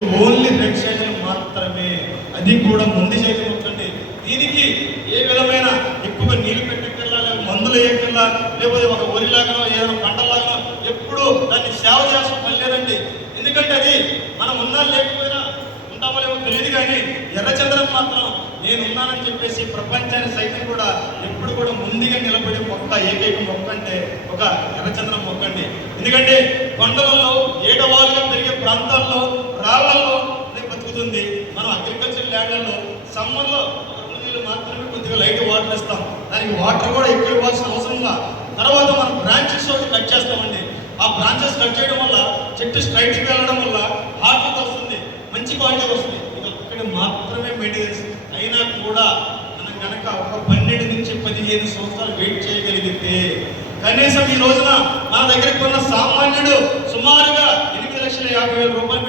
Only red cycle మాత్రమే, అది కూడా ముందు సైకిల్ ఉంచండి. దీనికి ఏ విధమైన ఎక్కువగా నీళ్లు పెట్టక్కర్లా, లేకపోతే మందులు వేయక్కర్లా, లేకపోతే ఒక వరిలాగానో ఏదైనా పంటలాగానో ఎప్పుడు దాన్ని సేవ చేస్తూ పనిలేదండి. ఎందుకంటే అది మనం ఉన్నా లేకపోయినా ఉంటామో లేవో తెలియదు, కానీ ఎర్రచంద్రం మాత్రం నేను ఉన్నానని చెప్పేసి ప్రపంచాన్ని సైతం కూడా ఎప్పుడు కూడా ముందుగా నిలబడి మొక్క ఏకైక మొక్క అంటే ఒక ఎర్రచంద్రం మొక్క అండి. ఎందుకంటే కొండలలో ఏటవాలుగా పెరిగే ప్రాంతాల్లో రాళ్లలో బతుకుతుంది. మనం అగ్రికల్చర్ ల్యాండ్లలో సమ్మర్లో నీళ్ళు మాత్రమే కొద్దిగా లైట్ వాటర్ ఇస్తాం, దానికి వాటర్ కూడా ఎక్కువ ఇవ్వాల్సిన అవసరంగా. తర్వాత మనం బ్రాంచెస్ కట్ చేస్తామండి. ఆ బ్రాంచెస్ కట్ చేయడం వల్ల చెట్టు స్ట్రైట్కి వెళ్ళడం వల్ల హార్ట్ వస్తుంది, మంచి క్వాలిటీ వస్తుంది. ఇది ఒక్కటి మాత్రమే మెయింటెనెన్స్. అయినా కూడా మనం కనుక ఒక 12 నుంచి 15 సంవత్సరాలు వెయిట్ చేయగలిగితే కనీసం ఈ రోజున మన దగ్గరికి ఉన్న సామాన్యుడు సుమారుగా 8,50,000 రూపాయలు